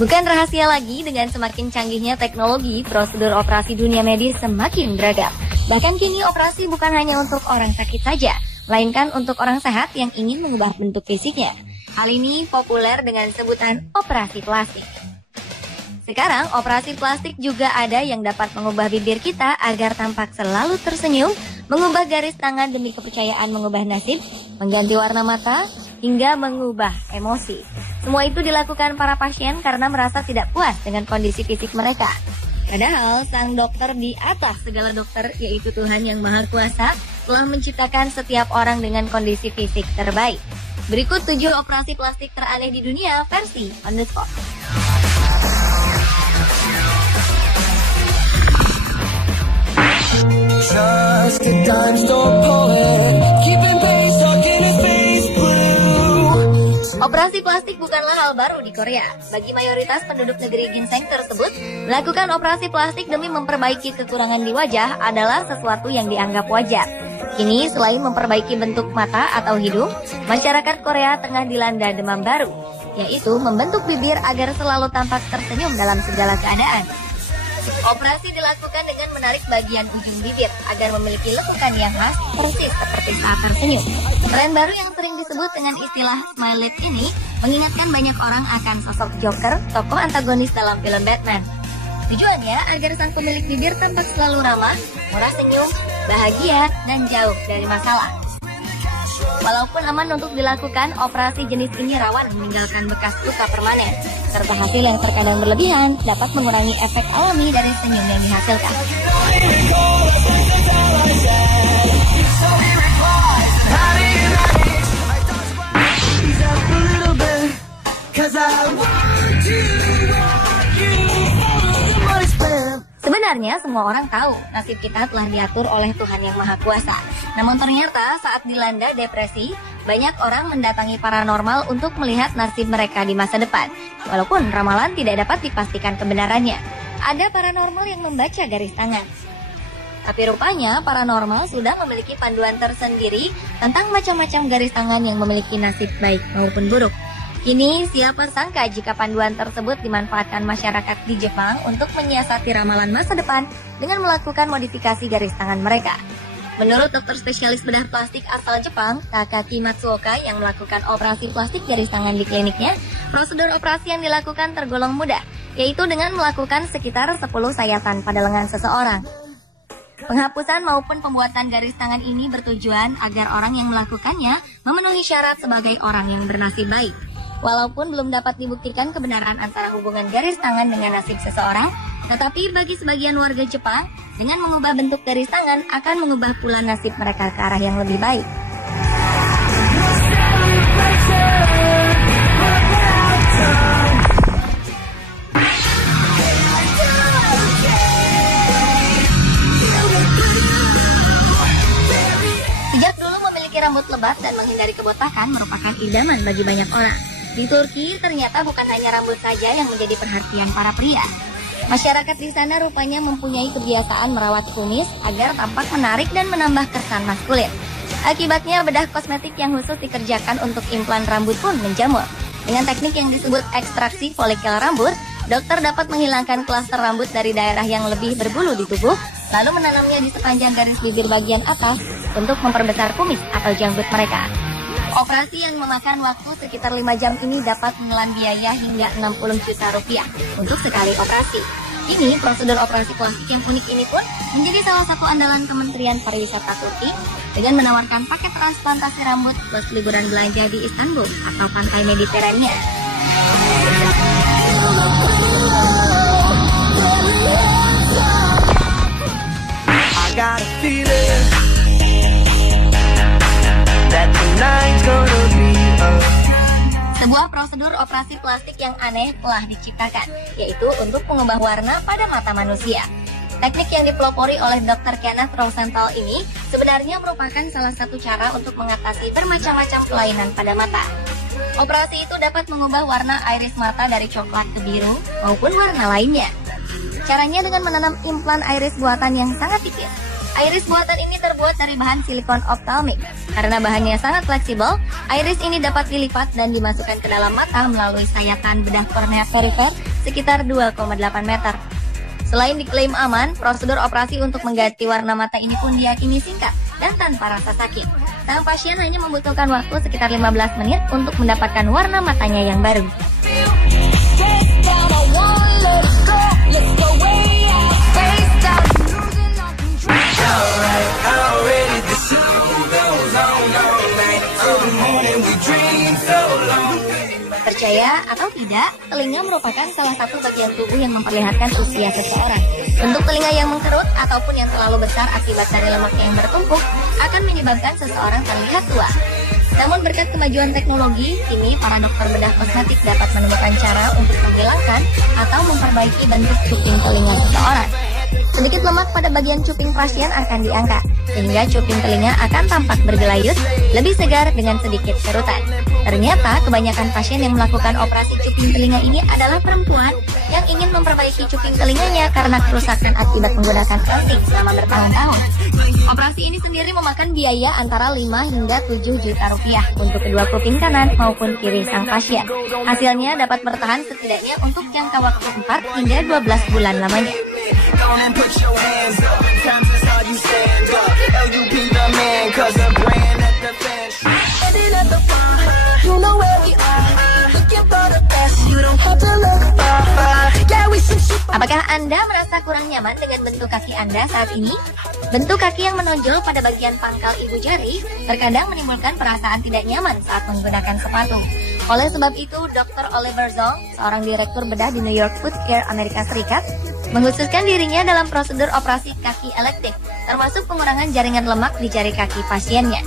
Bukan rahasia lagi, dengan semakin canggihnya teknologi, prosedur operasi dunia medis semakin beragam. Bahkan kini operasi bukan hanya untuk orang sakit saja, melainkan untuk orang sehat yang ingin mengubah bentuk fisiknya. Hal ini populer dengan sebutan operasi plastik. Sekarang, operasi plastik juga ada yang dapat mengubah bibir kita agar tampak selalu tersenyum, mengubah garis tangan demi kepercayaan mengubah nasib, mengganti warna mata, hingga mengubah emosi. Semua itu dilakukan para pasien karena merasa tidak puas dengan kondisi fisik mereka. Padahal sang dokter di atas segala dokter, yaitu Tuhan Yang Maha Kuasa, telah menciptakan setiap orang dengan kondisi fisik terbaik. Berikut 7 operasi plastik teraneh di dunia versi On The Spot. Just a dime store poet, keeping pace, talking his face blue. Operasi plastik bukanlah hal baru di Korea. Bagi mayoritas penduduk negeri ginseng tersebut, melakukan operasi plastik demi memperbaiki kekurangan di wajah adalah sesuatu yang dianggap wajar. Kini, selain memperbaiki bentuk mata atau hidung, masyarakat Korea tengah dilanda demam baru, yaitu membentuk bibir agar selalu tampak tersenyum dalam segala keadaan. Operasi dilakukan dengan menarik bagian ujung bibir agar memiliki lekukan yang khas persis seperti saat tersenyum. Tren baru yang sering disebut dengan istilah smile lip ini mengingatkan banyak orang akan sosok Joker, tokoh antagonis dalam film Batman. Tujuannya agar sang pemilik bibir tampak selalu ramah, murah senyum, bahagia, dan jauh dari masalah. Walaupun aman untuk dilakukan, operasi jenis ini rawan meninggalkan bekas luka permanen, serta hasil yang terkadang berlebihan dapat mengurangi efek alami dari senyum yang dihasilkan. Sebenarnya semua orang tahu nasib kita telah diatur oleh Tuhan Yang Maha Kuasa. Namun ternyata saat dilanda depresi, banyak orang mendatangi paranormal untuk melihat nasib mereka di masa depan. Walaupun ramalan tidak dapat dipastikan kebenarannya. Ada paranormal yang membaca garis tangan. Tapi rupanya paranormal sudah memiliki panduan tersendiri tentang macam-macam garis tangan yang memiliki nasib baik maupun buruk. Kini, siapa sangka jika panduan tersebut dimanfaatkan masyarakat di Jepang untuk menyiasati ramalan masa depan dengan melakukan modifikasi garis tangan mereka. Menurut dokter spesialis bedah plastik asal Jepang, Takaki Matsuoka, yang melakukan operasi plastik garis tangan di kliniknya, prosedur operasi yang dilakukan tergolong mudah, yaitu dengan melakukan sekitar 10 sayatan pada lengan seseorang. Penghapusan maupun pembuatan garis tangan ini bertujuan agar orang yang melakukannya memenuhi syarat sebagai orang yang bernasib baik. Walaupun belum dapat dibuktikan kebenaran antara hubungan garis tangan dengan nasib seseorang, tetapi bagi sebagian warga Jepang, dengan mengubah bentuk garis tangan akan mengubah pula nasib mereka ke arah yang lebih baik. Sejak dulu memiliki rambut lebat dan menghindari kebotakan merupakan idaman bagi banyak orang. Di Turki, ternyata bukan hanya rambut saja yang menjadi perhatian para pria. Masyarakat di sana rupanya mempunyai kebiasaan merawat kumis agar tampak menarik dan menambah kesan maskulin. Akibatnya, bedah kosmetik yang khusus dikerjakan untuk implan rambut pun menjamur. Dengan teknik yang disebut ekstraksi folikel rambut, dokter dapat menghilangkan klaster rambut dari daerah yang lebih berbulu di tubuh, lalu menanamnya di sepanjang garis bibir bagian atas untuk memperbesar kumis atau janggut mereka. Operasi yang memakan waktu sekitar 5 jam ini dapat menelan biaya hingga 60 juta rupiah untuk sekali operasi. Ini prosedur operasi plastik yang unik ini pun menjadi salah satu andalan Kementerian Pariwisata Turki dengan menawarkan paket transplantasi rambut plus liburan belanja di Istanbul atau pantai Mediterania. I got a feeling that tonight's gonna be a... Sebuah prosedur operasi plastik yang aneh telah diciptakan, yaitu untuk mengubah warna pada mata manusia. Teknik yang dipelopori oleh Dr. Kenneth Rosenthal ini sebenarnya merupakan salah satu cara untuk mengatasi bermacam-macam kelainan pada mata. Operasi itu dapat mengubah warna iris mata dari coklat ke biru maupun warna lainnya. Caranya dengan menanam implan iris buatan yang sangat tipis. Iris buatan ini terbuat dari bahan silikon optalmik. Karena bahannya sangat fleksibel, iris ini dapat dilipat dan dimasukkan ke dalam mata melalui sayatan bedah kornea perifer sekitar 2,8 meter. Selain diklaim aman, prosedur operasi untuk mengganti warna mata ini pun diyakini singkat dan tanpa rasa sakit. Sang pasien hanya membutuhkan waktu sekitar 15 menit untuk mendapatkan warna matanya yang baru. Percaya atau tidak, telinga merupakan salah satu bagian tubuh yang memperlihatkan usia seseorang. Bentuk telinga yang mengkerut ataupun yang terlalu besar akibat dari lemaknya yang bertumpuk akan menyebabkan seseorang terlihat tua. Namun berkat kemajuan teknologi, kini para dokter bedah kosmetik dapat menemukan cara untuk menghilangkan atau memperbaiki bentuk cuping telinga seseorang. Sedikit lemak pada bagian cuping pasien akan diangkat, sehingga cuping telinga akan tampak bergelayut, lebih segar dengan sedikit kerutan. Ternyata kebanyakan pasien yang melakukan operasi cuping telinga ini adalah perempuan yang ingin memperbaiki cuping telinganya karena kerusakan akibat menggunakan LC selama bertahun-tahun. Operasi ini sendiri memakan biaya antara 5 hingga 7 juta rupiah untuk kedua kuping kanan maupun kiri sang pasien. Hasilnya dapat bertahan setidaknya untuk jangka waktu 4 hingga 12 bulan lamanya. Apakah Anda merasa kurang nyaman dengan bentuk kaki Anda saat ini? Bentuk kaki yang menonjol pada bagian pangkal ibu jari terkadang menimbulkan perasaan tidak nyaman saat menggunakan sepatu. Oleh sebab itu, Dr. Oliver Zong, seorang direktur bedah di New York Foot Care Amerika Serikat, mengkhususkan dirinya dalam prosedur operasi kaki elektif, termasuk pengurangan jaringan lemak di jari kaki pasiennya.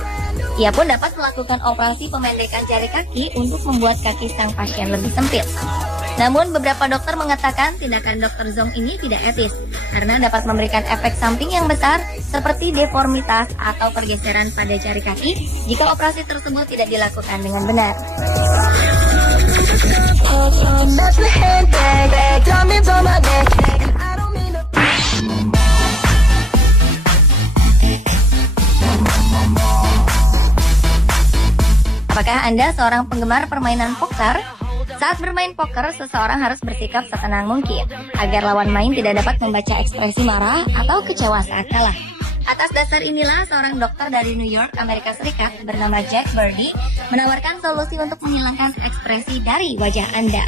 Ia pun dapat melakukan operasi pemendekan jari kaki untuk membuat kaki sang pasien lebih sempit. Namun beberapa dokter mengatakan tindakan Dr. Zong ini tidak etis karena dapat memberikan efek samping yang besar seperti deformitas atau pergeseran pada jari kaki jika operasi tersebut tidak dilakukan dengan benar. Apakah Anda seorang penggemar permainan poker? Saat bermain poker, seseorang harus bersikap setenang mungkin agar lawan main tidak dapat membaca ekspresi marah atau kecewa saat kalah. Atas dasar inilah seorang dokter dari New York, Amerika Serikat bernama Jack Burney menawarkan solusi untuk menghilangkan ekspresi dari wajah Anda.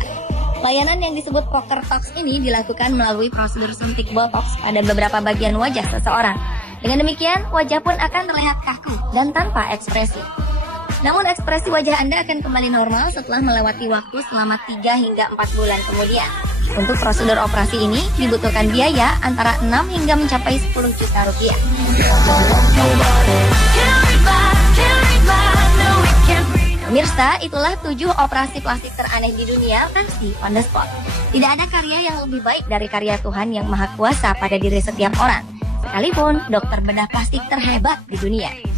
Layanan yang disebut Poker Talks ini dilakukan melalui prosedur suntik botox pada beberapa bagian wajah seseorang. Dengan demikian, wajah pun akan terlihat kaku dan tanpa ekspresi. Namun ekspresi wajah Anda akan kembali normal setelah melewati waktu selama 3 hingga 4 bulan kemudian. Untuk prosedur operasi ini dibutuhkan biaya antara 6 hingga mencapai 10 juta rupiah. Pemirsa, itulah 7 operasi plastik teraneh di dunia versi on the spot. Tidak ada karya yang lebih baik dari karya Tuhan yang Maha Kuasa pada diri setiap orang, sekalipun dokter bedah plastik terhebat di dunia.